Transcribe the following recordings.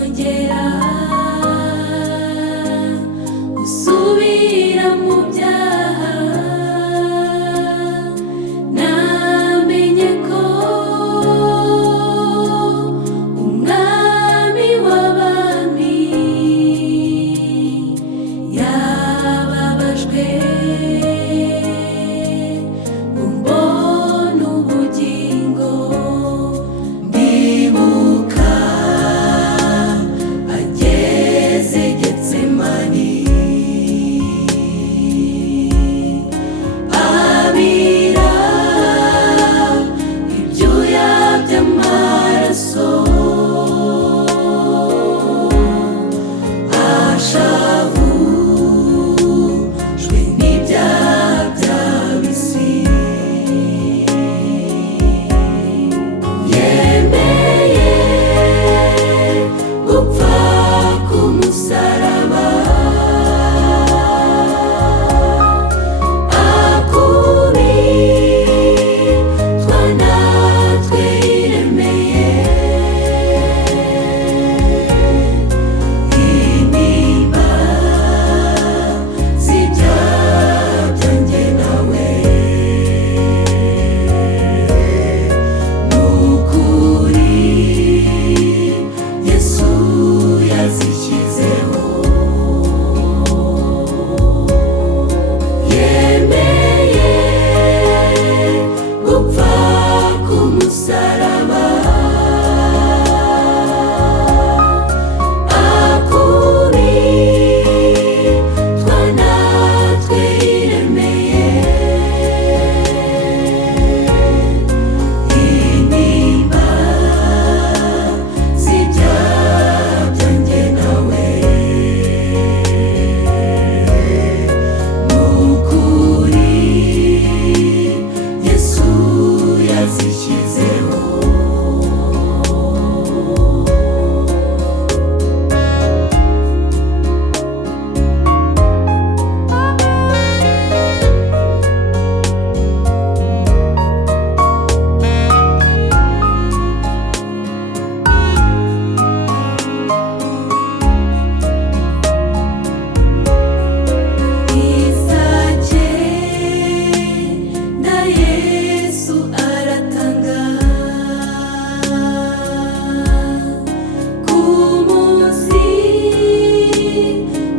sinzongera gusubira mu byaha. Namenye ko umwami w'abami yababajwe ngo mbone ubugingo. Ndibuka ageze Getsemani, abira ibyuya by'amaraso, ashavujwe n'ibyaha by'ab'isi. Yemeye gupfa ku musaraba, akubitwa natwe yiremeye. Intimba z'ibyaha byanjye nawe, n'ukuri Yesu yazishyizeho. Yemeye gupfa ku musaraba, akubitwa natwe yiremeye. Intimba z'ibyaha byanjye nawe, n'ukuri Yesu yazishyizeho. Isake na Yesu aratanga, ku munsi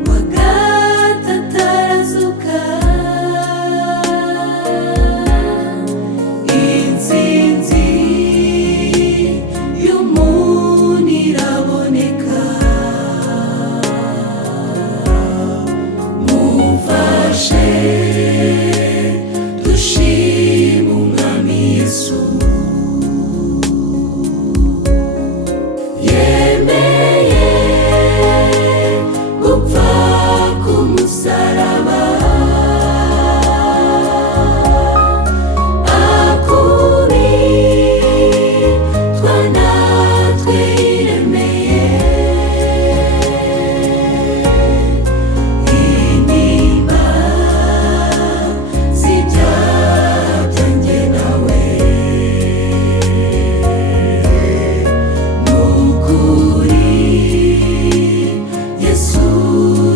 wa gatatu arazuka. Intsinzi y'umuntu iraboneka. Mumfashe dushime umwami Yesu. Yemeye gupfa ku musaraba, akubitwa natwe yiremeye. Intimba z'ibyaha byanjye nawe, n'ukuri Yesu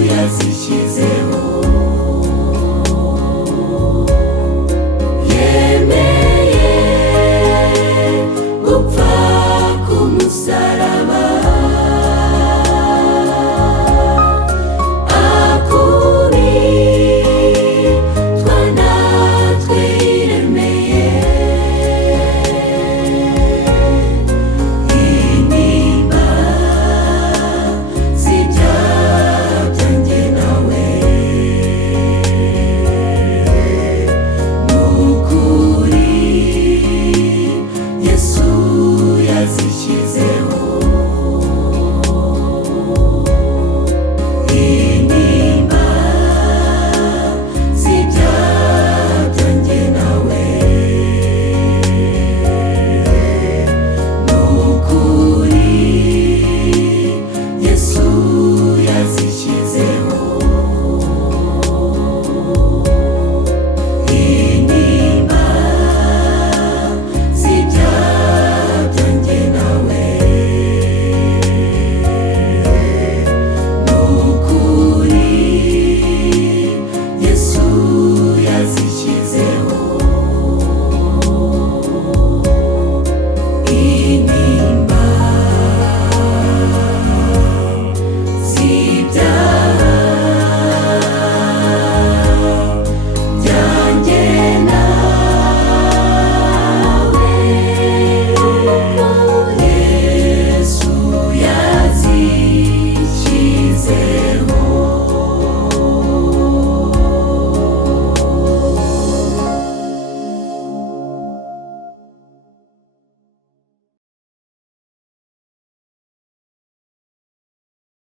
yazishyizeho. Yemeye gupfa ku musaraba,